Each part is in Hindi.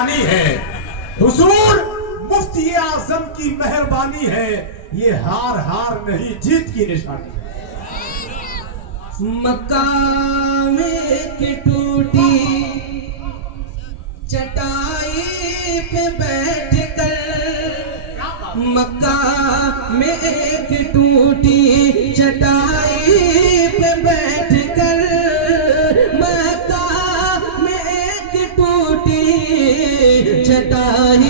मेहरबानी है, हुजूर मुफ्ती आजम की मेहरबानी है, ये हार हार नहीं जीत की निशानी है। मक्का में की टूटी चटाई पे बैठ कर, मक्का में एक टूटी चटाई पे बैठ कर, मक्का में एक टूटी चटाई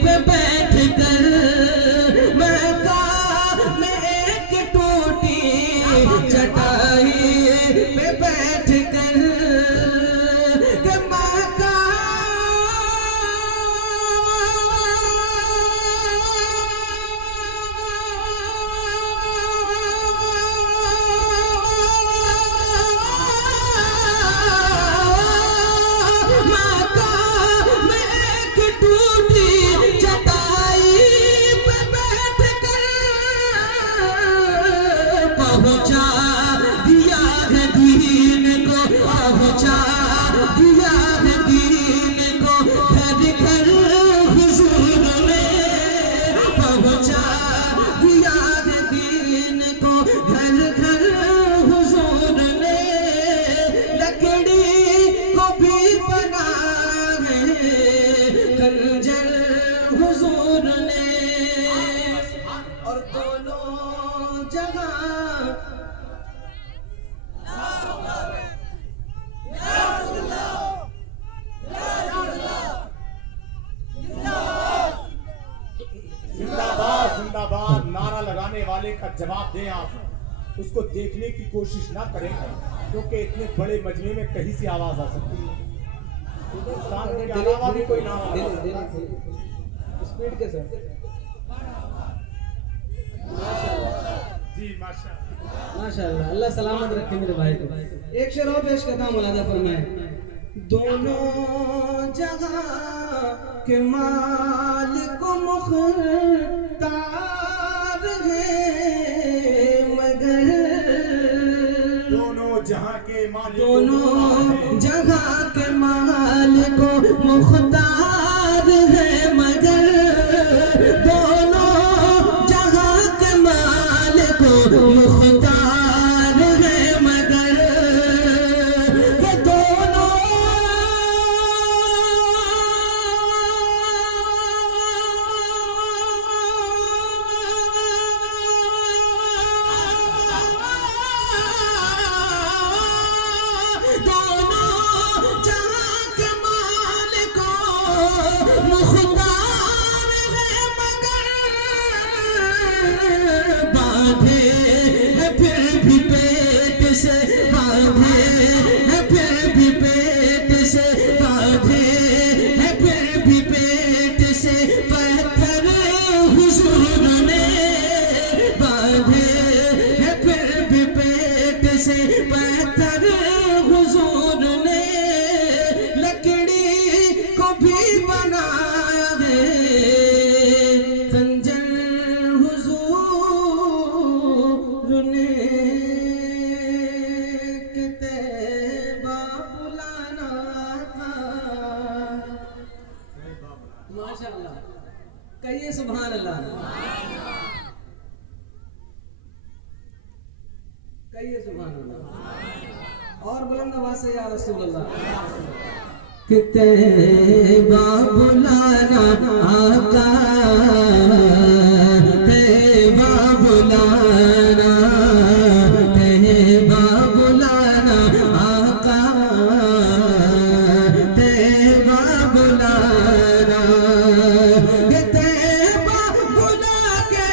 पे बैठ कर, मक्का में एक टूटी चटाई पे बैठ कर, पहुंचा दिया है दीन को, पहुंचा दिया है दीन को, घर घर हुजूर ने पहुंचा दिया है दीन को, घर घर हुजूर ने लकड़ी को भी बना है खंजर हुजूर ने, और दोनों जगह जिंदाबाद जिंदाबाद नारा लगाने वाले का जवाब दें आप, उसको देखने की कोशिश ना करें, क्योंकि इतने बड़े मजमे में कहीं से आवाज आ सकती है। सामने के अलावा भी कोई नारा स्पीड के साथ जी माशाअल्लाह माशाअल्लाह, अल्लाह सलामत रखे मेरे भाई को। एक शेर और पेश करता हूँ, मुलाजा फरमाए। दोनों जगह के मालिक मुख्तार है, मगर दोनों जहां के मालिक, दोनों जगह के मालिक मुख्तार है, मगर दोनों जगह के मालिक मुख्तार है, मगर ये दोनों जहां के मालिक मुख्तार है, मगर बांधे है फिर भी पेट से, बांधे है फिर भी पेट से, बांधे है फिर भी पेट से, पत्थर हुजूर ने बांधे है फिर भी पेट से, पत्थर हुजूर ने लकड़ी को भी बनाया है खंजर हुजूर ने, कितबा बुलाना था। माशाअल्लाह, कहिए सुभान अल्लाह, कहिए सुभान अल्लाह, और बुलंद आवाज से या रसूल अल्लाह। कितबा बुलाना आका, तेबा बुलाना, तेबा बुलाना आका, तेबा बुलाना, ये तेबा बुला के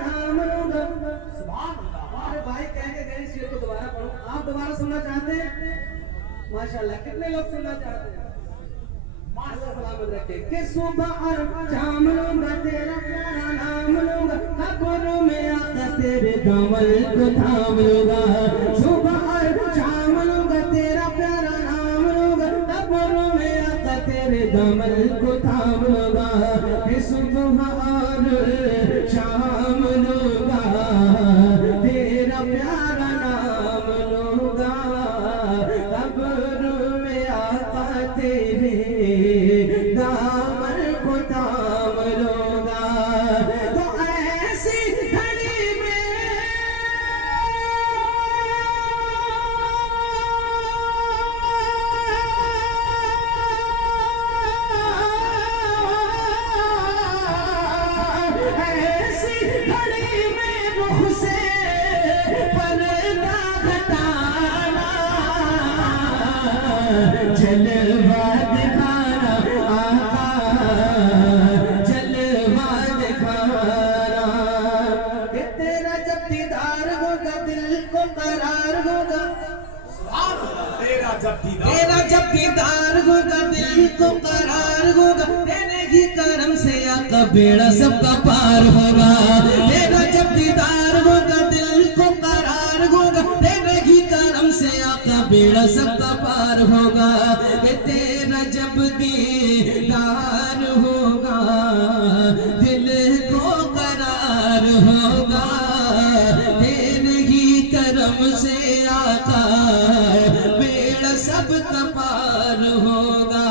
नाम लूंगा। सुभान अल्लाह। अरे भाई कह के गए शेर को दोबारा पढ़ो। आप दोबारा सुनना चाहते हैं? माशाल्लाह, कितने लोग सुनना चाहते हैं? अल्लाह सलामत रखे। कि सुबह और शाम लूंगा तेरा प्यारा नाम लूंगा, कब्रों में आकर तेरे कमल को थाम लूंगा। सुबह और शाम लूंगा तेरा प्यारा नाम लूंगा, कब्रों में आकर तेरे कमल को थाम लूंगा। कि सुबह और शाम लूंगा तेरा प्यारा नाम लूंगा, कब्रों में आकर तेरे दामन को थाम लूंगा। तो ऐसी घड़ी में ऐसी घड़ी में मुँह से पर्दा हटाना, जलवा दिखाना जलवा दिखाना। कि तेरा जब दीदार होगा दिल को करार होगा, तेरा जब दीदार, तेरा जब दीदार होगा दिल को करार होगा, तेरे ही करम से आका बेड़ा सबका पार होगा। तेरा जब दीदार होगा दिल को करार होगा, तेरे ही करम से आका बेड़ा सबका पार होगा। कि तेरा जब दीदार होगा दिल को करार होगा, तेरे ही करम से आका बेड़ा सबका पार होगा।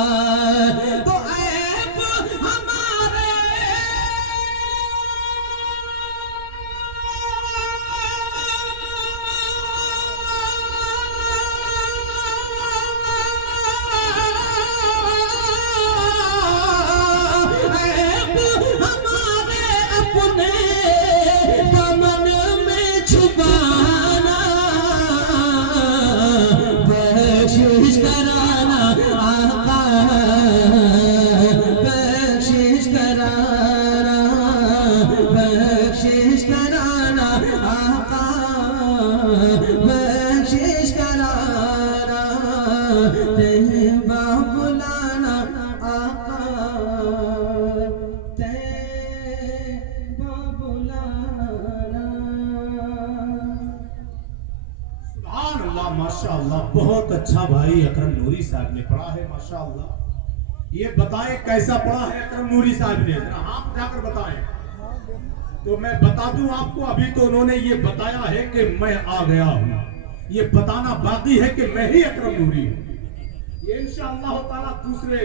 तो ऐब हमारे अपने दामन में छुपाना, बख्शिश कराना आका, बख्शिश कराना, बख्शिश कराना आका, बख्शिश कराना, तैबा बुलाना आका, तैबा बुलाना। सुभान अल्लाह, माशाअल्लाह, बहुत अच्छा भाई अकरम नूरी साहब ने पढ़ा है माशाअल्लाह। ये बताएं कैसा पढ़ा है अकरम नूरी साहब ने, जरा हाथ उठाकर बताएं। तो मैं बता दूं आपको, अभी तो उन्होंने ये बताया है कि मैं आ गया हूं, ये बताना बाकी है कि मैं ही अकरम नूरी हूं। ये इंशाअल्लाह ताला दूसरे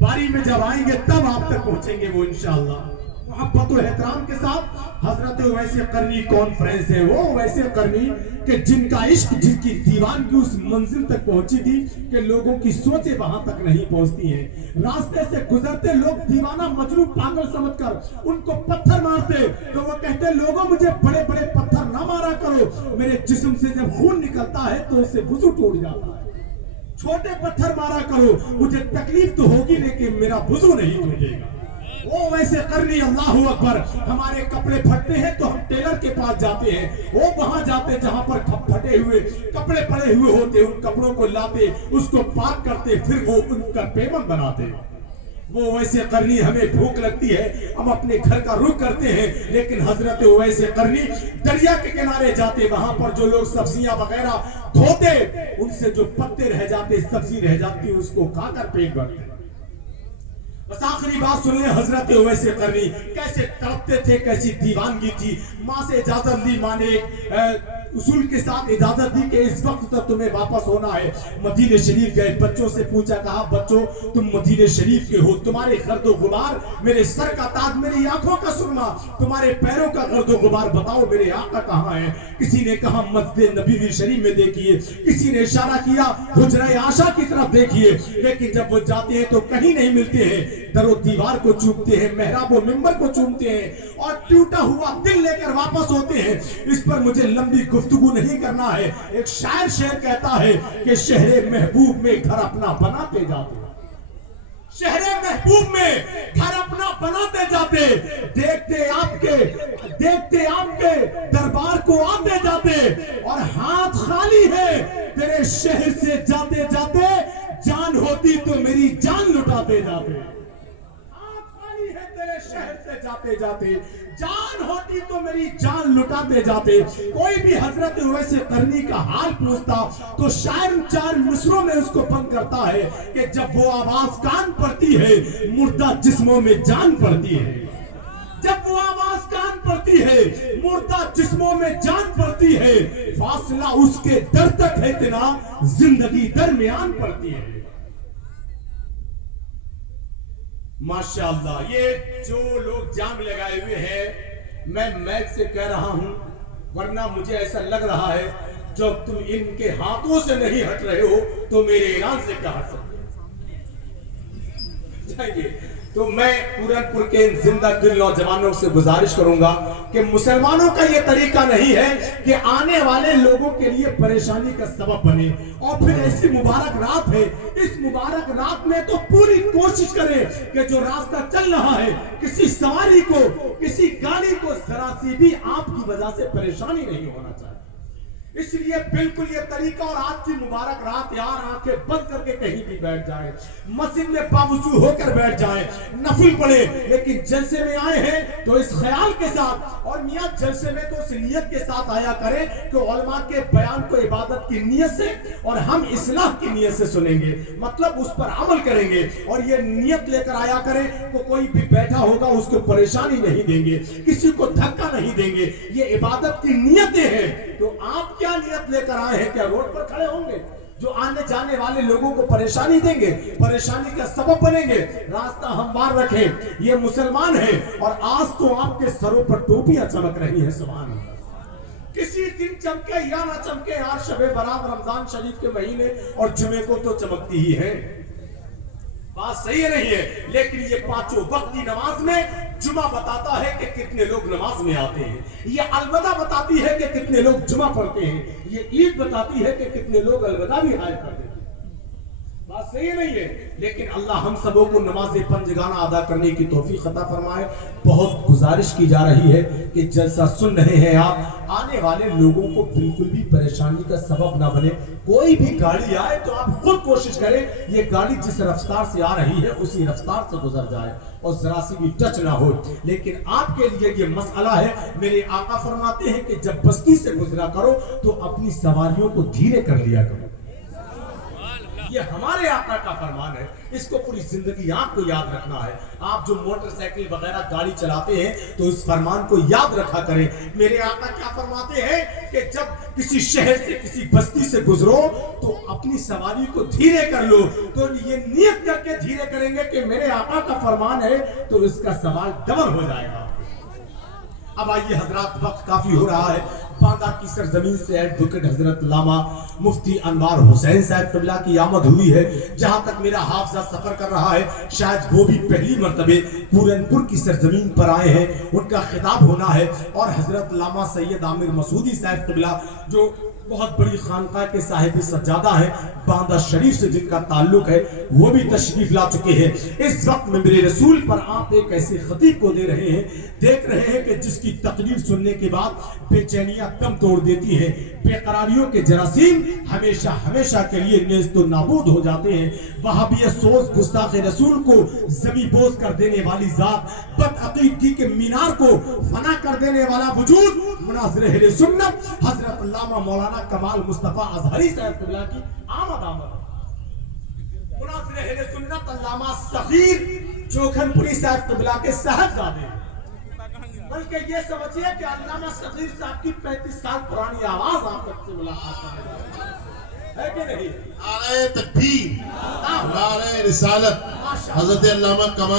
बारी में जब आएंगे तब आप तक पहुंचेंगे वो इंशाअल्लाह। मोहब्बत और एहतराम के साथ हजरत वैसे करनी कॉन्फ्रेंस है, वो वैसे करनी कि जिनका इश्क, जिनकी दीवानगी उस मंजिल तक पहुंची थी कि लोगों की सोचें वहां तक नहीं पहुंचती हैं। रास्ते से गुजरते लोग दीवाना मजनू पागल समझकर उनको पत्थर मारते, तो वो कहते लोगों मुझे बड़े बड़े पत्थर ना मारा करो, मेरे जिस्म से जब खून निकलता है तो उससे वुजू टूट जाता है। छोटे पत्थर मारा करो, मुझे तकलीफ तो होगी लेकिन मेरा वुजू नहीं टूटेगा। वो वैसे करनी, अल्लाह अकबर। हमारे कपड़े फटते हैं तो हम टेलर के पास जाते हैं, वो वहां जाते जहां पर फटे हुए कपड़े पड़े हुए होते, उन कपड़ों को लाते, उसको पाक करते, फिर वो उनका पेमन बनाते। वो वैसे करनी, हमें भूख लगती है हम अपने घर का रुख करते हैं, लेकिन हजरत वैसे करनी दरिया के किनारे जाते, वहां पर जो लोग सब्जियां वगैरह धोते, उनसे जो पत्ते रह जाते, सब्जी रह जाती, उसको खाकर पेट भरते। बस आखिरी बात सुन ले, हजरत वैसे करनी कैसे तड़पते थे, कैसी दीवानगी थी। माँ से इजाजत ली, माँ ने उसूल के साथ इजाजत दी कि इस वक्त तक तुम्हें वापस होना है। मदीने शरीफ गए, बच्चों से पूछा, कहा बच्चों तुम मदीने शरीफ के हो, तुम्हारे गर्दो गुबार मेरे सर का ताज, मेरी आंखों का सुरमा, तुम्हारे पैरों का गर्दो गुबार बताओ मेरे आका कहाँ है। किसी ने कहा मस्जिद नबी शरीफ में देखिए, किसी ने इशारा किया हुजरा आशा की तरफ देखिए, लेकिन जब वो जाते हैं तो कहीं नहीं मिलते हैं। दरो दीवार को चूमते हैं, मेहराब व मिंबर को चूमते हैं और टूटा हुआ दिल लेकर वापस होते हैं। इस पर मुझे लंबी गुफ्तगू नहीं करना है। एक शायर शेर कहता है कि शहरे महबूब में घर अपना बनाते जाते हैं। शहरे महबूब में घर अपना बनाते जाते, देखते आपके दरबार को आते जाते, और हाथ खाली है तेरे शहर से जाते जाते, जान होती तो मेरी जान लुटाते जाते। तेरे शहर से जाते जाते, जान होती तो मेरी जान लुटाते जाते। कोई भी हजरत उवैस करनी का हाल पूछता तो शायर 4 मिसरों में उसको बंद करता है कि जब वो आवाज कान पड़ती है, मुर्दा जिस्मों में जान पड़ती है। जब वो आवाज कान पड़ती है, मुर्दा जिस्मों में जान पड़ती है। फासला उसके दर तक है इतना, जिंदगी दरमियान पड़ती है। माशाअल्लाह, ये जो लोग जाम लगाए हुए हैं, मैं मैच से कह रहा हूं, वरना मुझे ऐसा लग रहा है जब तुम इनके हाथों से नहीं हट रहे हो तो मेरे ऐलान से क्या हट सकते हैं। तो मैं पूरनपुर के जिंदा दिल नौजवानों से गुजारिश करूंगा कि मुसलमानों का यह तरीका नहीं है कि आने वाले लोगों के लिए परेशानी का सबब बने। और फिर ऐसी मुबारक रात है, इस मुबारक रात में तो पूरी कोशिश करें कि जो रास्ता चल रहा है, किसी सवारी को, किसी गाड़ी को जरा सी भी आपकी वजह से परेशानी नहीं होना चाहिए। इसलिए बिल्कुल ये तरीका, और आज की मुबारक रात यार आंखें बंद करके कहीं भी बैठ जाए, मस्जिद में बावजूद होकर बैठ जाए, नफिल पढ़े, लेकिन जलसे में आए हैं तो इस ख्याल के साथ, और मियां जलसे में तो उस नियत के साथ आया करें कि उलमा के बयान को इबादत की नियत से और हम इस्लाह की नियत से सुनेंगे, मतलब उस पर अमल करेंगे, और ये नियत लेकर आया करें को कोई भी बैठा होगा उसको परेशानी नहीं देंगे, किसी को धक्का नहीं देंगे। ये इबादत की नियतें हैं। तो आप क्या नियत लेकर आए हैं? क्या रोड पर खड़े होंगे जो आने जाने वाले लोगों को परेशानी देंगे, परेशानी का सबब बनेंगे? रास्ता हमवार रखें। ये मुसलमान हैं और आज तो आपके सरों पर टोपियां चमक रही हैं। सुभान अल्लाह। किसी दिन चमके या ना चमके, यार शबे बारात रमजान शरीफ के महीने और जुमे को तो चमकती ही है। बात सही है नहीं है? लेकिन ये पांचों वक्त की नमाज में जुमा बताता है कि कितने लोग नमाज में आते हैं, ये अलविदा बताती है कि कितने लोग जुमा पढ़ते हैं, ये ईद बताती है कि कितने लोग अलविदा भी हाय करते हैं। बात सही नहीं है? लेकिन अल्लाह हम सबों को नमाज पंजगाना अदा करने की तौफीक अता फरमाए। बहुत गुजारिश की जा रही है कि जलसा सुन रहे हैं आप, आने वाले लोगों को बिल्कुल भी परेशानी का सबब ना बने। कोई भी गाड़ी आए तो आप खुद कोशिश करें ये गाड़ी जिस रफ्तार से आ रही है उसी रफ्तार से गुजर जाए और जरा सी भी टच ना हो। लेकिन आपके लिए ये मसला है, मेरे आका फरमाते हैं कि जब बस्ती से गुजरा करो तो अपनी सवारियों को धीरे कर लिया करो। ये हमारे आका का फरमान है, इसको पूरी जिंदगी आपको याद रखना है। आप जो मोटरसाइकिल वगैरह गाड़ी चलाते हैं तो इस फरमान को याद रखा करें। मेरे आका क्या फरमाते हैं कि जब किसी शहर से किसी बस्ती से गुजरो तो अपनी सवारी को धीरे कर लो। तो ये नियत करके धीरे करेंगे कि मेरे आका का फरमान है, तो इसका सवाल डबल हो जाएगा। अब आइए हजरात, वक्त काफी हो रहा है। बांदा की सरजमीन से एडवोकेट हजरत लामा मुफ्ती अनवार हुसैन साहब क़िबला की आमद हुई है। जहां तक मेरा हाफजा सफर कर रहा है, शायद वो भी पहली मर्तबे पूरनपुर की सरजमीन पर आए हैं, उनका खिताब होना है। और हजरत लामा सैयद आमिर मसूदी साहब क़िबला जो बहुत बड़ी खानका के साहिब सज्जादा है, बांदा शरीफ से जिनका ताल्लुक है, वो भी तशरीफ ला चुके हैं। इस वक्त में मेरे रसूल पर आप एक ऐसे खतीब को दे रहे हैं, देख रहे हैं कि जिसकी तकरीर सुनने के बाद बेचैनियां दम तोड़ देती है, बेकरारियों के जरासीम हमेशा हमेशा के लिए नेस्तो नाबूद हो जाते हैं। वहाबियत सोच गुस्ताखे रसूल को जमी बोझ कर देने वाली जात, बदअकीदगी के मीनार को फना कर देने वाला वजूद, मुनाज़िर अहले सुन्नत हजरत अल्लामा मौलाना कमाल मुस्तफा अजहरी साहब क़िबला की आमद। मुनाज़िर अहले सुन्नत अल्लामा सगीर जोखनपुरी साहब क़िबला के साहबजादे, बल्कि ये समझिए कि अल्लामा सगीर साहब की 35 साल पुरानी आवाज आप तक से मुलाकात है कि नहीं? नारे तकबीर, नारे रिसालत, हजरत अल्लामा कमाल